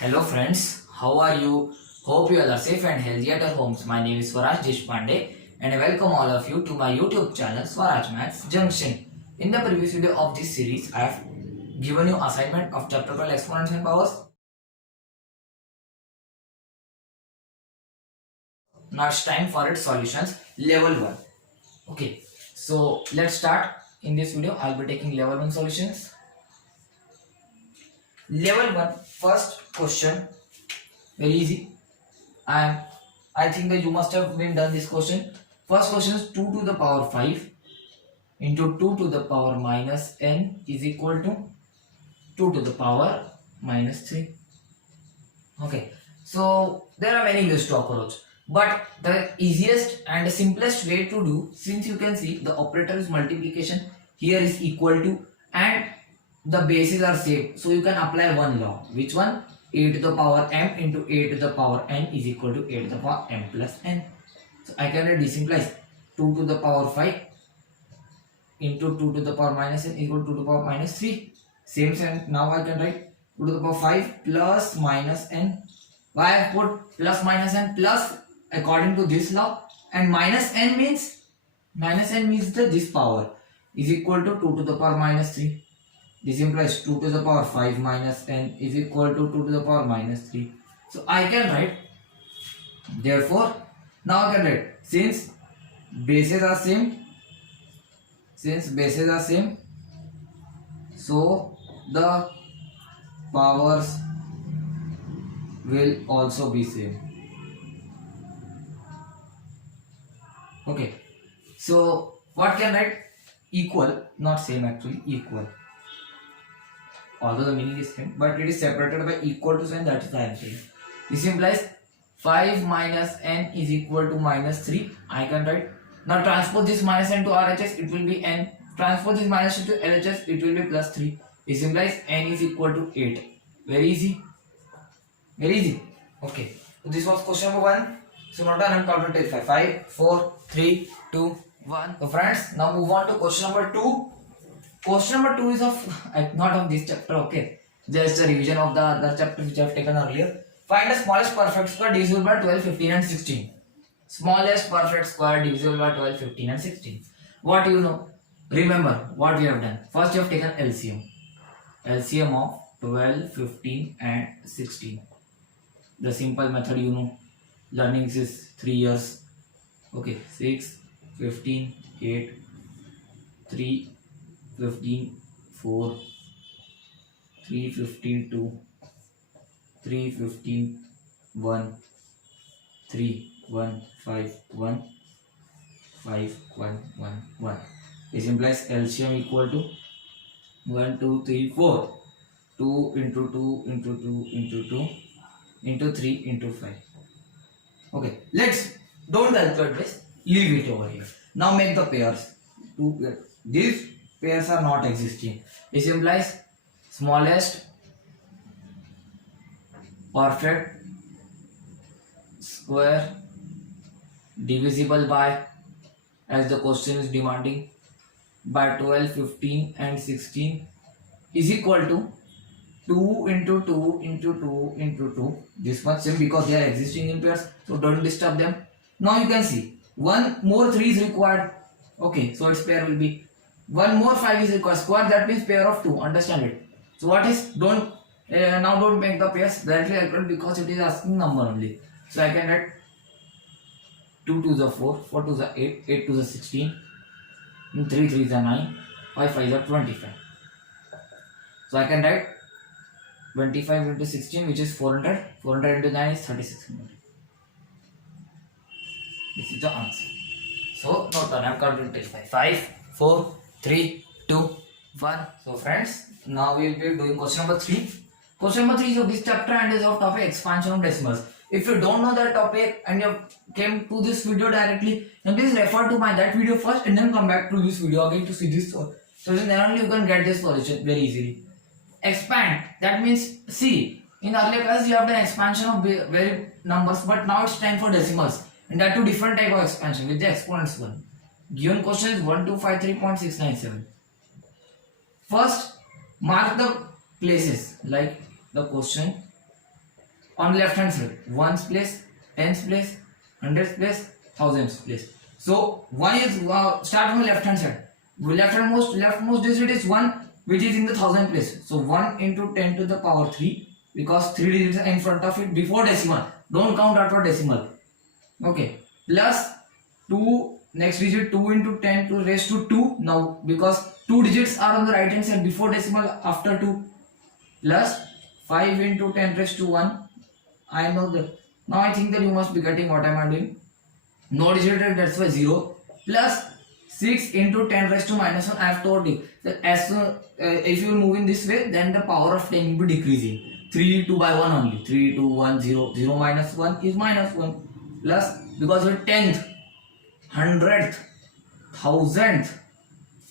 Hello friends, how are you? Hope you all are safe and healthy at your homes. My name is Swaraj Deshpande and I welcome all of you to my YouTube channel Swaraj Maths Junction. In the previous video of this series, I have given you assignment of chapter 12 exponents and powers. Now it's time for its solutions level 1. Okay, so let's start. In this video, I'll be taking level 1 solutions. Level 1, first question, very easy. And I think that you must have been done this question. First question is 2 to the power 5 into 2 to the power minus n is equal to 2 to the power minus 3. Okay, so there are many ways to approach, but the easiest and the simplest way to do, since you can see the operator is multiplication, here is equal to, and the bases are same, so you can apply one law. Which one? A to the power m into a to the power n is equal to a to the power m plus n. So I can write this implies 2 to the power 5 into 2 to the power minus n is equal to 2 to the power minus 3. Same sense. Now I can write 2 to the power 5 plus minus n. Why I put plus minus n? Plus according to this law, and minus n means that this power is equal to 2 to the power minus 3. This implies 2 to the power 5 minus n is equal to 2 to the power minus 3. So I can write, therefore, now I can write, since bases are same, so the powers will also be same. Okay, so what can I write? Equal, not same actually, equal. Although the meaning is same, but it is separated by equal to sign, that is why I am saying. This implies 5 minus n is equal to minus 3. I can write. Now transpose this minus n to RHS, it will be n. Transpose this minus n to LHS, it will be plus 3. This implies n is equal to 8. Very easy. Very easy. Okay. So this was question number 1. So now done and calculate 5, 4, 3, 2, 1. So friends, now move on to question number 2. Question number 2 is of not of this chapter, okay, just a revision of the other chapter which I have taken earlier. Find the smallest perfect square divisible by 12, 15 and 16. Smallest perfect square divisible by 12, 15 and 16. What you know? Remember what we have done. First you have taken LCM. LCM of 12, 15 and 16. The simple method you know. Learning is 3 years. Okay, 6, 15, 8, 3, 15, 4, 3, 15, 2, 3, 15, 1, 3, 1, 5, 1, 5, 1, 1, 1. This implies LCM equal to 1, 2, 3, 4. 2 into 2 into 2 into 2 into 3 into 5. Okay, don't calculate this, leave it over here. Now make the pairs. These pairs are not existing. This implies smallest perfect square divisible by, as the question is demanding, by 12, 15 and 16 is equal to 2 into 2 into 2 into 2. This much same because they are existing in pairs, so don't disturb them. Now you can see one more 3 is required. Okay, so its pair will be one more 5 is required. Square, that means pair of 2. Understand it. So what is, don't make the pairs directly calculate because it is asking number only. So I can write 2 to the 4, 4 to the 8, 8 to the 16, 3 3 is the 9, 5 5 is the 25. So I can write 25 into 16, which is 400. 400 into 9 is 3600. This is the answer. So note down. I have calculated 5, 4, 3, 2, 1. So friends, now we will be doing question number 3. Question number 3 is of this chapter and is of topic expansion of decimals. If you don't know that topic and you came to this video directly, then please refer to that video first and then come back to this video again to see this solution. So then only you can get this solution very easily. Expand, that means, see, in earlier class you have done expansion of very numbers, but now it's time for decimals, and that too different type of expansion with the exponents one. Given question is 1253.697. First, mark the places like the question on the left hand side, ones place, tens place, hundreds place, thousands place. So 1 is start from the left hand side. Leftmost digit is 1, which is in the thousand place. So 1 into 10 to the power 3, because 3 digits are in front of it before decimal. Don't count after decimal. Okay, plus 2, next digit 2 into 10 to raise to 2. Now because 2 digits are on the right hand side before decimal, after 2, plus 5 into 10 raised to 1. I know that. Now I think that you must be getting what am I doing. No digit, that's why 0. Plus 6 into 10 raised to minus 1. I have told you that as soon if you move in this way, then the power of 10 will be decreasing. 3 2 by 1 only. 3 2 1 0. 0 minus 1 is minus 1. Plus, because of 10th, 100th, 1000th.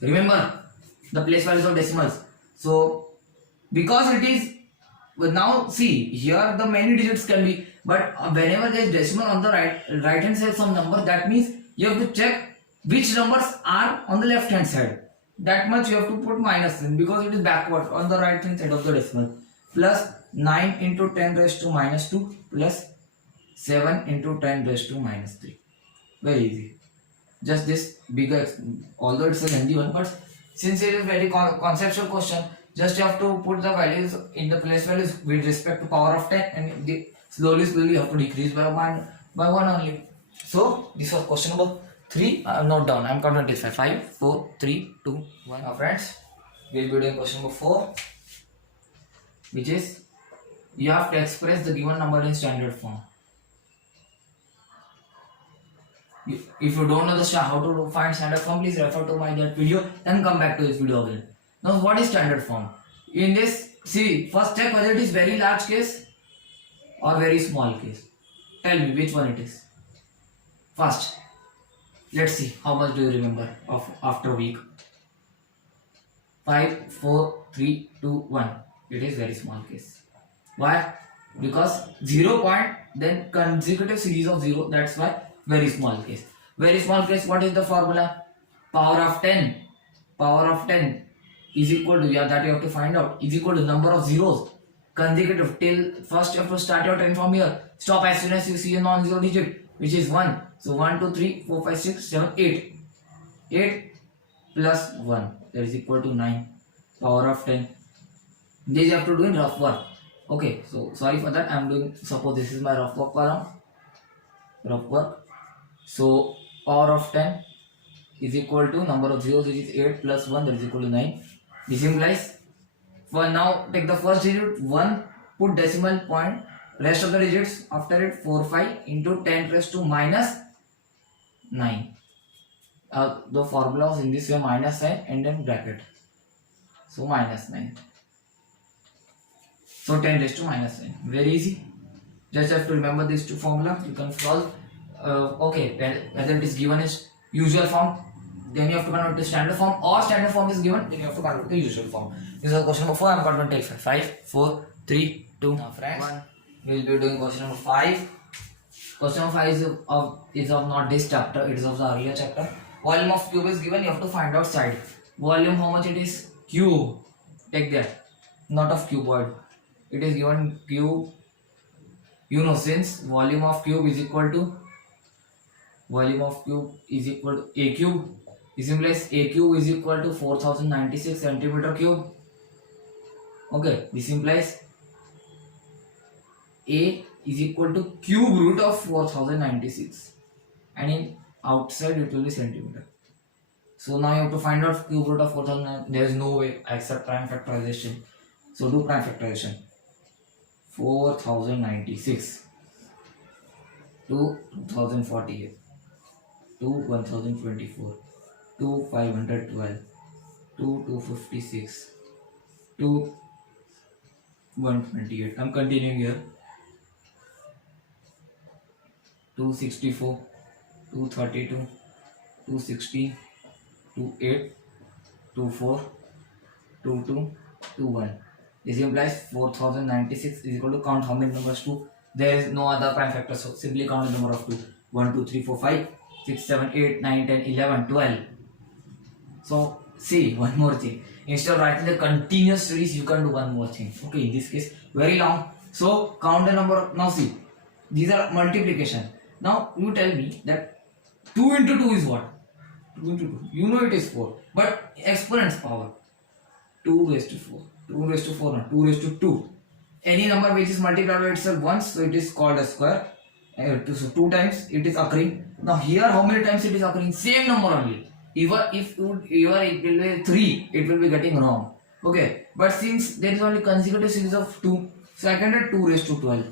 Remember the place values of decimals. So because it is, well, now see here the many digits can be, but whenever there is decimal on the right hand side some number, that means you have to check which numbers are on the left hand side. That much you have to put minus in, because it is backward on the right hand side of the decimal. Plus 9 into 10 raised to minus 2 plus 7 into 10 raised to minus 3. Very easy. Just this bigger, although it's a lengthy one, but since it is very conceptual question, just you have to put the values in the place values with respect to power of 10, and the slowly you have to decrease by 1 only. So this was question number 3. Note down. I'm counting this 5 4 3 2 1. Now friends, we'll be doing question number 4, which is you have to express the given number in standard form. If you don't know how to find standard form, please refer to my that video, then come back to this video again. Now what is standard form? In this, see, first check whether it is very large case or very small case. Tell me which one it is. First, let's see how much do you remember of after a week. 5 4 3 2 1. It is very small case. Why? Because 0 point, then consecutive series of 0. That's why very small case. Very small case, what is the formula? Power of 10. Power of 10 is equal to, that you have to find out, is equal to number of zeros consecutive till first you have to start your 10 from here. Stop as soon as you see a non-zero digit, which is 1. So 1 2 3 4 5 6 7 8. 8 plus 1, that is equal to 9. Power of 10. This you have to do in rough work. Okay, so sorry for that. I am doing, suppose this is my rough work column. Rough work. So power of 10 is equal to number of zeros, which is 8 plus 1, that is equal to 9. This implies, for now take the first digit 1, put decimal point, rest of the digits after it 4 5 into 10 raised to minus 9. The formula was in this way, minus sign and then bracket. So minus 9. So 10 raised to minus 9. Very easy. Just have to remember these two formulas. You can solve. Okay, whether it is given as usual form, then you have to convert to standard form, or standard form is given, then you have to convert to usual form. This is question number 4. I'm going to take 5 4 3 2. Now friends, we will be doing question number 5. Question number 5 is of not this chapter, it is of the earlier chapter. Volume of cube is given, you have to find out side. Volume, how much it is? Cube. Take that. Not of cuboid. It is given cube. You know, since volume of cube is equal to a cube, this implies a cube is equal to 4096 centimeter cube. Okay, this implies a is equal to cube root of 4096, and in outside it will be centimeter. So now you have to find out cube root of 4000. There is no way except prime factorization. So do prime factorization. 4096 to 2048 to 1024 to 512 to 256 to 128. I'm continuing here. 264 232 216 28 24 22 21. This implies 4096 is equal to, count how many numbers 2. There is no other prime factor, so simply count the number of 2. 1 2 3 4 5 6 7 8 9 10 11 12. So see, one more thing, instead of writing the continuous series, you can do one more thing. Okay, in this case very long, So count the number. Now see, these are multiplication. Now you tell me that 2 into 2 is what? 2 into 2. You know it is 4. But exponent's power. 2 raised to 4. 2 raised to 4, not 2 raised to 2. Any number which is multiplied by itself once, so it is called a square. So 2 times it is occurring. Now here how many times it is occurring? Same number only. Even if it will be 3, it will be getting wrong. Okay. But since there is only consecutive series of 2, so I can write 2 raised to 12.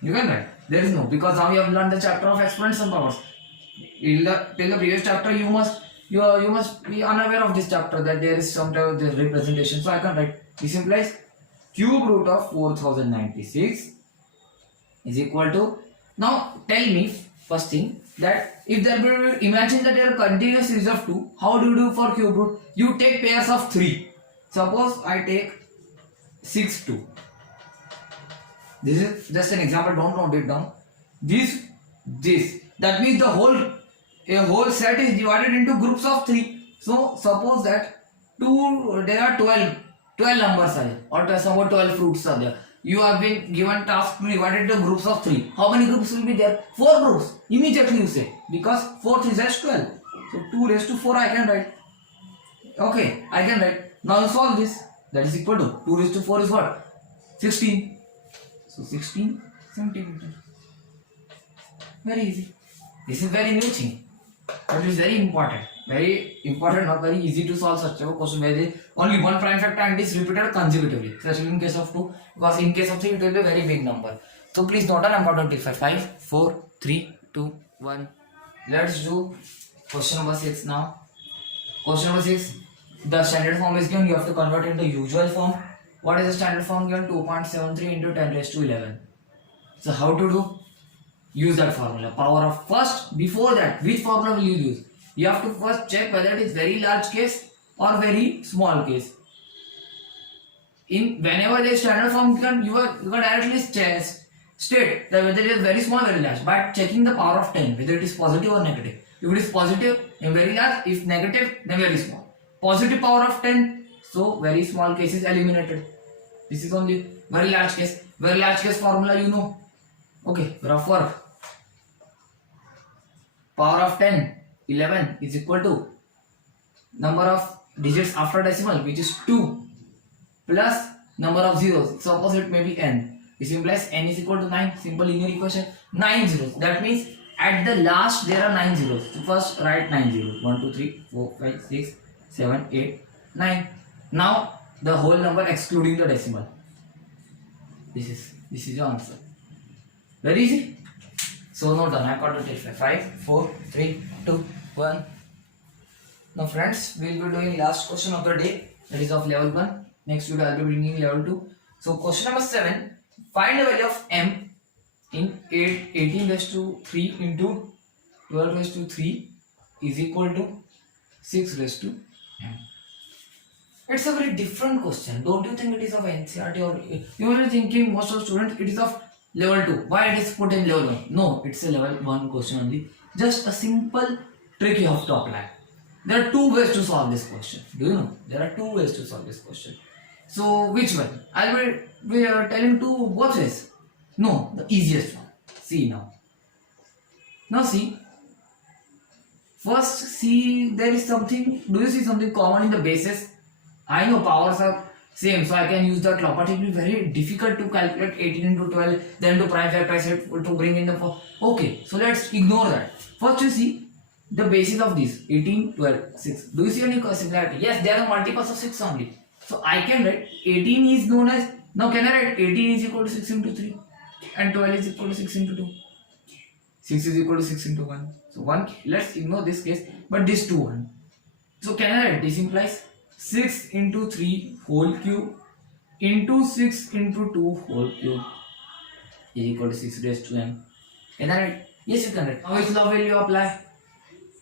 You can write. There is no, because now you have learned the chapter of exponents and powers. Till the previous chapter you must be unaware of this chapter, that there is some type of the representation. So I can write, this implies cube root of 4096 is equal to, now tell me first thing, that if there will be, imagine that there are continuous series of 2, how do you do for cube root? You take pairs of 3. Suppose I take 6 2. This is just an example, don't note it down. This that means a whole set is divided into groups of 3. So suppose that there are 12 numbers are there, or somewhat 12 fruits are there. You have been given task to divide it into groups of 3. How many groups will be there? 4 groups. Immediately you say, because 4 3 is 12. So 2 raised to 4 I can write. Okay, I can write. Now you solve this. That is equal to 2 raised to 4 is what? 16. So 16 centimeters. Very easy. This is very new thing, but it is very important. Very important, not very easy to solve such a question where there is only one prime factor and it is repeated consecutively, especially in case of 2, because in case of 3 it will be a very big number. So please note down. I'm going to take 5, 4, 3, 2, 1. Let's do question number 6 now. Question number 6. The standard form is given. You have to convert it into usual form. What is the standard form given? 2.73 into 10 raised to 11. So how to do? Use that formula. Power of first. Before that, which formula will you use? You have to first check whether it is very large case or very small case. Whenever there is standard form given, you can directly state that whether it is very small or very large by checking the power of 10, whether it is positive or negative. If it is positive, then very large. If negative, then very small. Positive power of 10, so very small case is eliminated. This is only very large case. Very large case formula you know. Okay, rough work. Power of 10, 11 is equal to number of digits after decimal, which is 2, plus number of zeros. Suppose it may be n. This implies n is equal to 9. Simple linear equation. 9 zeros. That means at the last there are 9 zeros. So first write 9 zeros. 1, 2, 3, 4, 5, 6, 7, 8, 9. Now the whole number excluding the decimal. This is your answer. Very easy. So note down. I got to take 5, 4, 3, 2, 1. Now friends, we will be doing last question of the day, that is of level 1. Next video I will be bringing level 2. So question number 7. Find the value of m in 18 raised to 3 into 12 raised to 3 is equal to 6 raised to m. It's a very different question. Don't you think it is of NCERT, or you will be thinking most of students it is of level 2. Why it is put in level 1? No, it's a level 1 question only. Just a simple trick you have to apply. There are 2 ways to solve this question. Do you know? There are 2 ways to solve this question. So which one? I will be telling to both ways. No, the easiest one. See now. Now see. First see, there is something. Do you see something common in the bases? I know powers are same, so I can use that law, but it will be very difficult to calculate 18 into 12, then to prime factor it to bring in the 4. Okay, so let's ignore that. First you see the basis of this 18, 12, 6. Do you see any similarity? Yes, there are multiples of 6 only. So I can write 18 is known as, now can I write 18 is equal to 6 into 3 and 12 is equal to 6 into 2. 6 is equal to 6 into 1. So 1, let's ignore this case, but this 2 1. So can I write, this implies 6 into 3 whole cube into 6 into 2 whole cube is equal to 6 raised to m. Can I write? Yes, you can write. Now which law will you apply?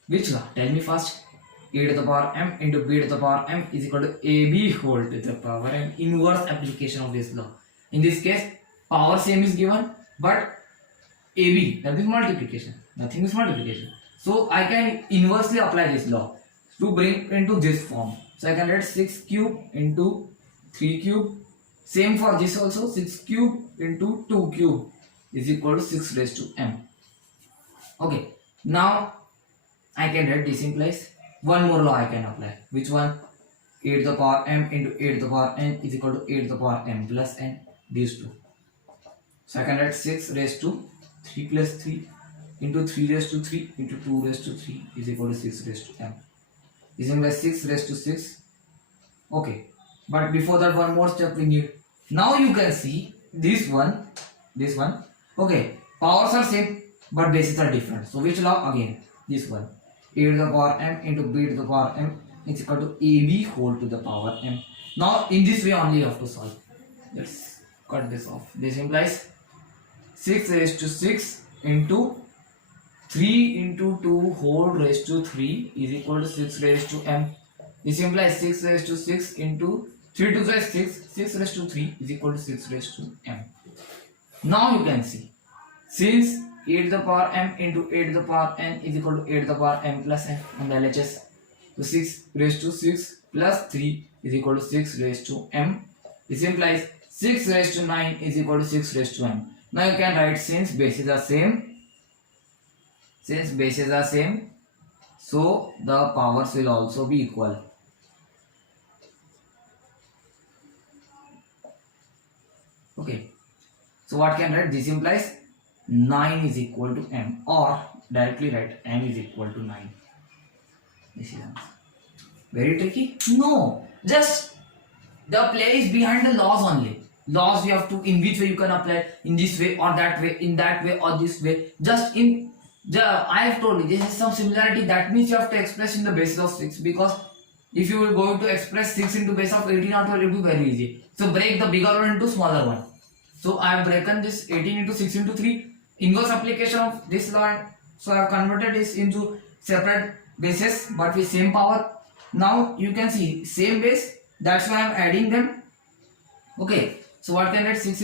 Which law? Tell me first. A to the power m into b to the power m is equal to ab whole to the power m. Inverse application of this law. In this case, power same is given, but ab, that is multiplication. Nothing is multiplication. So I can inversely apply this law to bring into this form. So I can write 6 cube into 3 cube Same for this also, 6 cube into 2 cube is equal to 6 raised to m. Okay, now I can write this in place. One more law I can apply. Which one? 8 to the power m into 8 to the power n is equal to 8 to the power m plus n. These two. So I can write 6 raised to 3 plus 3 into 3 raised to 3 into 2 raised to 3 is equal to 6 raised to m. This is 6 raised to 6. Okay, but before that one more step we need. Now you can see this one. Okay, powers are same but bases are different. So which law? Again this one. A to the power m into b to the power m is equal to ab whole to the power m. Now in this way only you have to solve. Let's cut this off. This implies 6 raised to 6 into 3 into 2 whole raised to 3 is equal to 6 raised to m. This implies 6 raised to 6 into 3 to the 6 raised to 3 is equal to 6 raised to m. Now you can see, since 8 to the power m into 8 to the power n is equal to 8 to the power m plus n on the LHS. So 6 raised to 6 plus 3 is equal to 6 raised to m. This implies 6 raised to 9 is equal to 6 raised to m. Now you can write, since bases are same, so the powers will also be equal. Okay, so what can write? This implies 9 is equal to m, or directly write m is equal to 9. This is answer. Very tricky? No, just the play is behind the laws only. Laws you have to, in which way you can apply, in this way or that way, in that way or this way. Just in I have told you this is some similarity. That means you have to express in the basis of 6, because if you will go to express 6 into base of 18 or 12, it will be very easy. So break the bigger one into smaller one. So I have broken this 18 into 6 into 3. Inverse application of this law. So I have converted this into separate bases but with same power. Now you can see same base. That's why I am adding them. Okay. So what can I write? 6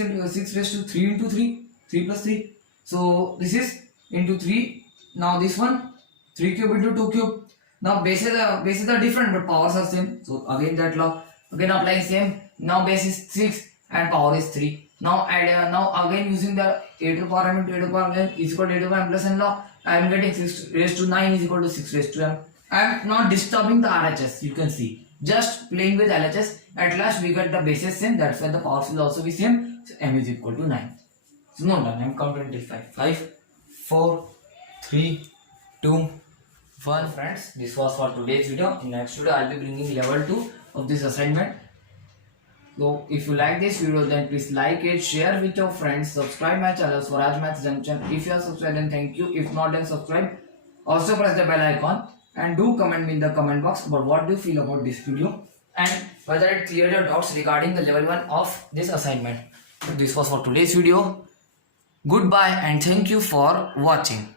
raised to 3 into 3. 3 plus 3. So this is into 3. Now this one 3 cube into 2 cube. Now bases are different but powers are same. So again that law. Again applying same. Now base is 6 and power is 3. Now again using the a to the power m into a to the power n is equal to a to the power m plus n law. I am getting 6 raised to 9 is equal to 6 raised to m. I am not disturbing the RHS. You can see. Just playing with LHS. At last we get the bases same. That's why the powers will also be same. So m is equal to 9. So no done. I am counting till 5. 5, 4, 3, 2, 1. Friends, this was for today's video. In next video, I will be bringing level 2 of this assignment. So if you like this video, then please like it, share with your friends, subscribe my channel Swaraj Maths Junction. If you are subscribed, then thank you. If not, then subscribe. Also press the bell icon and do comment me in the comment box about what do you feel about this video and whether it cleared your doubts regarding the level 1 of this assignment. So this was for today's video. Goodbye and thank you for watching.